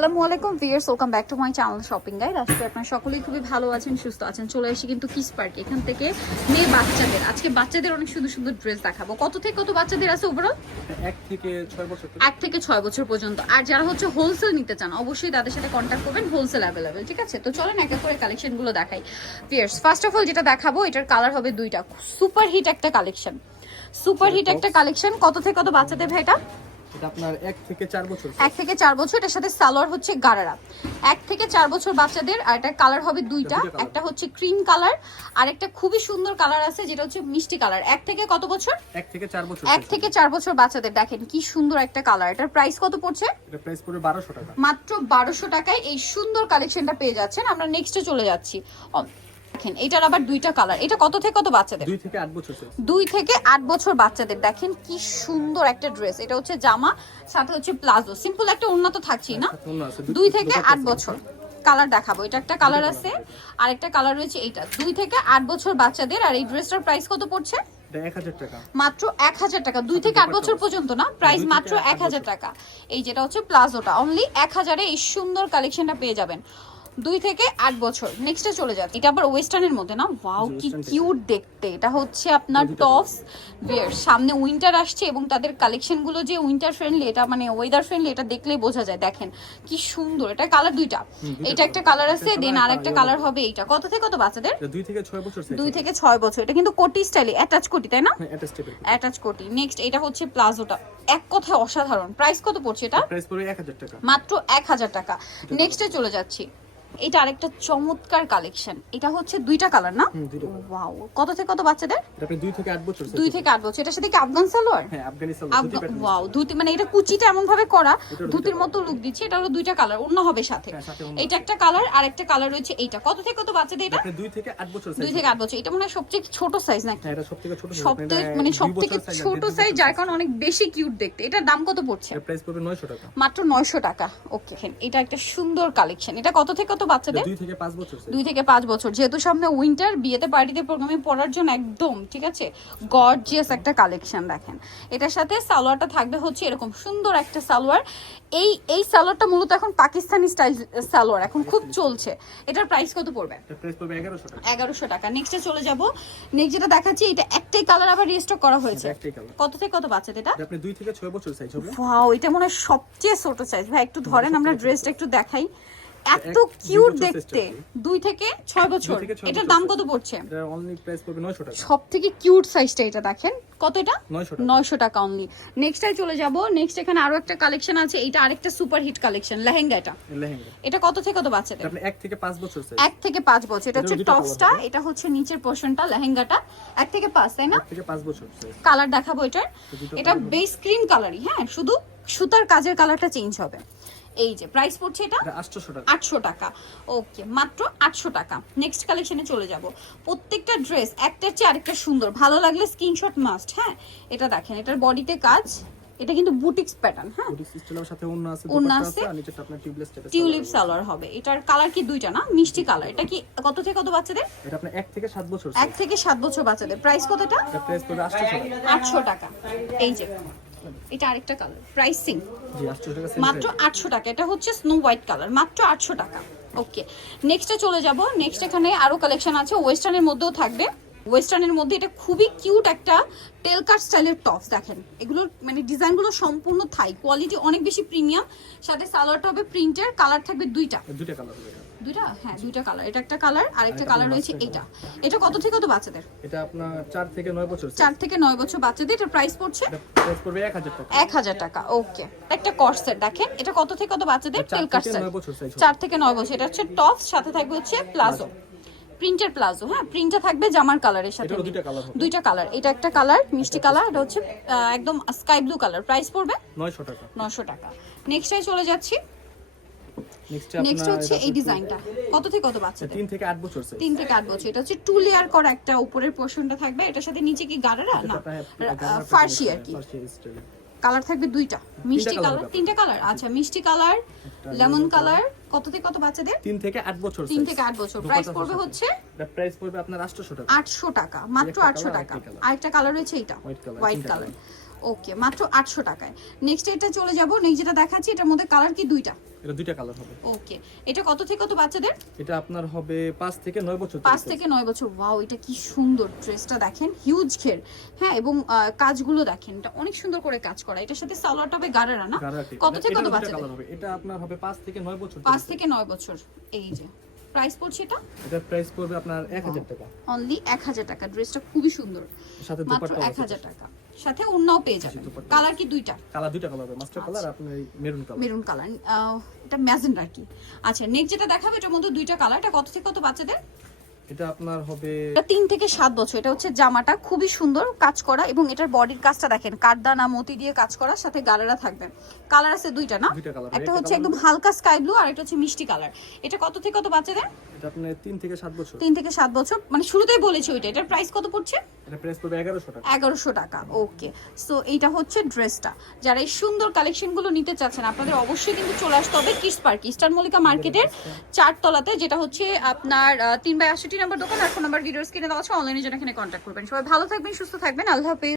আসসালামু আলাইকুম viewers welcome back to my channel shopping guide. আজকে আপনারা সকলেই খুবই ভালো আছেন সুস্থ আছেন। চলে এসে কিন্তু কিস পার্ক এখান থেকে মেয়ে বাচ্চাদের। আজকে বাচ্চাদের অনেক সুন্দর সুন্দর ড্রেস দেখাবো। কত থেকে কত বাচ্চাদের আছে ওভারঅল এক থেকে ছয় বছর এক থেকে ছয় বছর পর্যন্ত। আর যারা হচ্ছে হোলসেল নিতে চান অবশ্যই তাদের সাথে কন্ট্যাক্ট করবেন হোলসেল অ্যাভেলেবেল ঠিক আছে? তো চলেন এক এক করে কালেকশনগুলো দেখাই। ভিয়ার্স ফার্স্ট অফ অল যেটা দেখাবো এটার কালার হবে দুইটা। সুপার হিট একটা কালেকশন সুপার হিট একটা কালেকশন কত থেকে কত বাচ্চাদের ভাই এটা আপনার থেকে বছর এক থেকে চার বছর এটার সাথে সালোয়ার হচ্ছে গারারা। থেকে বছর বাচ্চাদের আর এটার কালার হবে দুইটা। একটা হচ্ছে ক্রিম কালার আর একটা খুবই সুন্দর কালার আছে যেটা হচ্ছে মিষ্টি কালার থেকে কত বছর? থেকে বছর থেকে বাচ্চাদের। দেখেন কি সুন্দর একটা কালার এটার প্রাইস কত পড়ছে? এটা প্রাইস পড়বে বারোশো টাকা। মাত্র বারোশো টাকায় এই সুন্দর কালেকশনটা পেয়ে যাচ্ছেন। আমরা নেক্সটে চলে যাচ্ছি। দেখেন এটার আবার দুইটা কালার এটা কত থেকে কত বাচ্চাদের? দুই থেকে আট বছর দুই থেকে আট বছর বাচ্চাদের। দেখেন কি সুন্দর একটা ড্রেস এটা হচ্ছে জামা সাথে হচ্ছে প্লাজো। সিম্পল একটা উন্নত থাকছি না? আছে। দুই থেকে আট বছর। কালার দেখাবো। এটা একটা কালার আছে। আর একটা কালার রয়েছে এইটা দুই থেকে আট বছর বাচ্চাদের। আর এই ড্রেসটার প্রাইস কত পড়ছে? এটা মাত্র এক হাজার টাকা। দুই থেকে আট বছর পর্যন্ত না? প্রাইস মাত্র এক হাজার টাকা। এই যেটা হচ্ছে প্লাজোটা। অনলি এক হাজারে এই সুন্দর কালেকশনটা পেয়ে যাবেন। দুই থেকে আট বছর। নেক্সটে চলে যাচ্ছে। এটা আবার ওয়েস্টার্নের মধ্যে না? ওয়াও কি কিউট দেখতে। এটা হচ্ছে আপনার টপস বিয়ার সামনে উইন্টার আসছে এবং তাদের কালেকশনগুলো যে উইন্টার ফ্রেন্ডলি এটা মানে ওয়েদার ফ্রেন্ডলি এটা দেখলেই বোঝা যায়। দেখেন কি সুন্দর। এটা কালার দুইটা। এটা একটা কালার আছে দেন আর একটা কালার হবে এইটা। কত থেকে কত বাচ্চাদের? দুই থেকে ছয় বছর দুই থেকে ছয় বছর। এটা কিন্তু কোটি স্টাইলে অ্যাটাচ কোটি তাই না? অ্যাটাচ কোটি। নেক্সট এটা হচ্ছে প্লাজোটা এক কথায় অসাধারণ। প্রাইস কত পড়ছে এটা? প্রাইস পড়বে এক হাজার টাকা। মাত্র এক হাজার টাকা। নেক্সটে চলে যাচ্ছি। এটা আরেকটা চমৎকার কালেকশন এটা হচ্ছে দুইটা কালার না? ওয়াও কত থেকে কত বাচ্চাদের? দুই থেকে আট বছর দুই থেকে আট বছর। এটার সাথে কি আফগান সালোয়ার? হ্যাঁ আফগানি সালোয়ার ধুতি ওয়াও মানে এটা কুচিটা এমন ভাবে করা ধুতির মতো লুক দিচ্ছে এটা হলো দুইটা কালার অন্য হবে সাথে। হ্যাঁ, এটা একটা কালার আর একটা কালার রয়েছে এইটা। কত থেকে কত বাচ্চাদের এটা? দুই থেকে আট বছর দুই থেকে আট বছর। এটা মনে হয় সবচেয়ে ছোট সাইজ নাকি? হ্যাঁ এটা সব থেকে ছোট size। সব আপনার থেকে এটা মানে দুই সব থেকে ছোট সাইজ যার কারণে অনেক বেশি কিউট দেখতে। এটার দাম কত পড়ছে? প্রাইস পড়বে নয়শো টাকা। মাত্র নয়শো টাকা। ওকে এটা একটা সুন্দর কালেকশন এটা কত থেকে এটা বাচ্চাদের? দুই থেকে পাঁচ বছর দুই থেকে পাঁচ বছর। যেহেতু সামনে উইন্টার বিয়েতে পার্টিতে প্রোগ্রামে পড়ার জন্য একদম ঠিক আছে? গর্জিয়াস একটা কালেকশন দেখেন। এটার সাথে সালোয়ারটা থাকবে হচ্ছে এরকম সুন্দর একটা সালোয়ার। এই এই সালোয়ারটা মূলত এখন পাকিস্তানি স্টাইল সালোয়ার। এখন খুব চলছে। এটার প্রাইস কত পড়বে? এটা প্রাইস পড়বে এগারোশো টাকা। নেক্সটে চলে যাব। নেক্সট যেটা দেখাচ্ছি এটা একটাই কালার আবার রিস্টক করা হয়েছে। একটাই কালার কত থেকে কত বাচ্চা এটা? এটা আপনি দুই থেকে ছয় বছর সাইজ হবে। ওয়াও এটা মনে হয় সবচেয়ে ছোট সাইজ ভাই একটু ধরেন আমরা ড্রেসটা একটু দেখাই। এত কিউট দেখতে। দুই থেকে ছয় বছর। এটার দাম কত পড়ছে? সব থেকে কিউট সাইজটা এটা দেখেন। কত এটা? নয়শো টাকা। অনলি নেক্সট টাই চলে যাব। নেক্সট এখানে আরও একটা কালেকশন আছে। এটা আরেকটা সুপার হিট কালেকশন লেহেঙ্গা এটা। এটা কত থেকে কত বাচ্চাদের এটা? এক থেকে পাঁচ বছর এক থেকে পাঁচ বছর। এটা হচ্ছে টপসটা এটা হচ্ছে নিচের পোর্শনটা লেহেঙ্গাটা। এক থেকে পাঁচ তাই না? পাঁচ বছর কালার দেখাবো এটার। এটা। বেস ক্রিম কালারই হ্যাঁ? শুধু সুতার কাজের কালারটা চেঞ্জ হবে। এই যে প্রাইস পড়ছে এটা আটশো টাকা। ওকে মাত্র আটশো টাকা। নেক্সট কালেকশনে চলে যাব। প্রত্যেকটা ড্রেস একটার চেয়ে আরেকটা সুন্দর। ভালো লাগলে স্ক্রিনশট মাস্ট হ্যাঁ? এটা দেখেন এটার বডিতে কাজ এটা কিন্তু বুটিক্স প্যাটার্ন হ্যাঁ? সাথে আছে আছে। আর নিচেটা আপনার টিউবলেস টিউলিপ সালোয়ার হবে। এটার কালার কি দুইটা না? মিষ্টি কালার এটা কি কত থেকে কত বাচ্চাদের? এটা আপনার এক থেকে সাত বছর এক থেকে সাত বছর বাচ্চাদের। প্রাইস কতটা এটা? প্রাইস পড়বে আটশোশো টাকা। আটশো টাকা। এই যে এটা আরেকটা কালার প্রাইসিং মাত্র আটশো টাকা এটা হচ্ছে স্নো হোয়াইট কালার মাত্র আটশো টাকা। ওকে নেক্সটে চলে যাব। নেক্সট এখানে আরও কালেকশন আছে ওয়েস্টার্নের মধ্যেও থাকবে। ওয়েস্টার্নের মধ্যে এটা খুবই কিউট একটা টেল কাট স্টাইলের টপস দেখেন। এগুলোর মানে ডিজাইনগুলো সম্পূর্ণ থাই কোয়ালিটি অনেক বেশি প্রিমিয়াম সাথে সালোয়ারটা হবে প্রিন্টের কালার থাকবে দুইটা। দুইটা কালার। দুইটা? হ্যাঁ দুইটা কালার এটা একটা কালার আর একটা কালার রয়েছে এটা। এটা কত থেকে কত বাচ্চাদের? এটা আপনার চার থেকে নয় বছর। size। চার থেকে নয় বছর বাচ্চাদের। এটা প্রাইস পড়ছে? প্রাইস পড়বে এক হাজার টাকা। এক হাজার টাকা ওকে একটা কর্সেট দেখেন এটা কত থেকে কত বাচ্চাদের? টেল হবে। চার থেকে নয় বছর। এটা হচ্ছে টপস সাথে থাকবে হচ্ছে প্লাজো প্রিন্টের প্লাজো হ্যাঁ প্রিন্টটা থাকবে জামার কালারের সাথে। দুইটা কালার দুইটা কালার এটা একটা কালার মিষ্টি কালার এটা হচ্ছে একদম স্কাই ব্লু কালার প্রাইস পড়বে? নয়শো টাকা। নশো টাকা। নেক্সটে চলে যাচ্ছি। নেক্সট হচ্ছে এই ডিজাইনটা কত থেকে কত বাচ্চাদের? তিন থেকে আট বছর। থেকে এটা হচ্ছে টু লেয়ার করা একটা উপরের পোর্শনটা থাকবে। এটার সাথে নিচে কি গাড়ারা? না। ফার্সি আর কি? কালার থাকবে দুইটা। মিষ্টি কালার তিনটা কালার আচ্ছা মিষ্টি কালার লেমন কালার কত থেকে কত বাচ্চাদের? তিন থেকে আট বছর তিন থেকে আট বছর। প্রাইস। পড়বে হচ্ছে প্রাইস পড়বে আপনার আটশোশো টাকা। আটশো টাকা। মাত্র একটা আটশো colour, টাকা। আরেকটা। কালার রয়েছে এটা হোয়াইট কালার ওকে মাত্র আটশো টাকায়। নেক্সট এটা চলে যাব। নেক্সট যেটা দেখাচ্ছি এটার মধ্যে কালার কি? দুইটা। এটা দুইটা কালার হবে। ওকে এটা কত থেকে কত বাচ্চাদের? এটা আপনার হবে পাঁচ থেকে নয় বছর পাঁচ থেকে নয় বছর। ওয়াও এটা কি সুন্দর ড্রেসটা দেখেন। হিউজ ঘের হ্যাঁ এবং কাজগুলো দেখেন। এটা অনেক সুন্দর করে কাজ করা। এটার সাথে সালোয়ারটা হবে গারারা না? কত থেকে কত বাচ্চাদের? এটা আপনার হবে পাঁচ থেকে নয় বছর পাঁচ থেকে নয় বছর। এই যে। প্রাইস পড়ছে এটা? এটা প্রাইস পড়বে আপনার এক হাজার টাকা। অনলি এক হাজার টাকা। ড্রেসটা খুবই সুন্দর। সাথে মাত্র দুপাট্টা এক হাজার টাকা। সাথে ওড়নাও পেয়ে যাবেন। কালার কি দুইটা? কালার দুইটা কালার হবে। মাস্টার কালার কালার আপনার মেরুন কালার মেরুন কালার এটা ম্যাজেন্ডা আর কি? আচ্ছা নেক্সট যেটা দেখাবে এটার মধ্যে দুইটা কালার এটা কত থেকে কত বাচ্চাদের? এটা আপনার হবে তিন থেকে সাত বছর। এটা হচ্ছে জামাটা খুবই সুন্দর কাজ করা এবং এটার বডির কাজটা দেখেন কাঠদানা মতি দিয়ে কাজ করা সাথে গালারা থাকবে। কালার আছে দুইটা না? একটা হচ্ছে একদম হালকা স্কাই ব্লু আর একটা হচ্ছে মিষ্টি কালার এটা কত থেকে কত বাচ্চাদের? এটা আপনার তিন থেকে সাত বছর। তিন থেকে সাত বছর। মানে শুরুতেই বলেছি ওইটা। এটার প্রাইস কত পড়ছে? এগারোশো টাকা। ওকে সো এইটা হচ্ছে ড্রেসটা যারা এই সুন্দর কালেকশনগুলো নিতে চাচ্ছেন আপনাদের অবশ্যই কিন্তু চলে আসতে হবে কিস পার্ক মল্লিকা মার্কেটের চারতলাতে যেটা হচ্ছে আপনার তিন বাই আশিটি নাম্বার দোকান আর ফোন নাম্বার ভিডিওস কিনে দেওয়া আছে। অনলাইনে জন্য এখানে কন্ট্যাক্ট করবেন। সবাই ভালো থাকবেন, সুস্থ থাকবেন। আল্লাহ হাফেজ।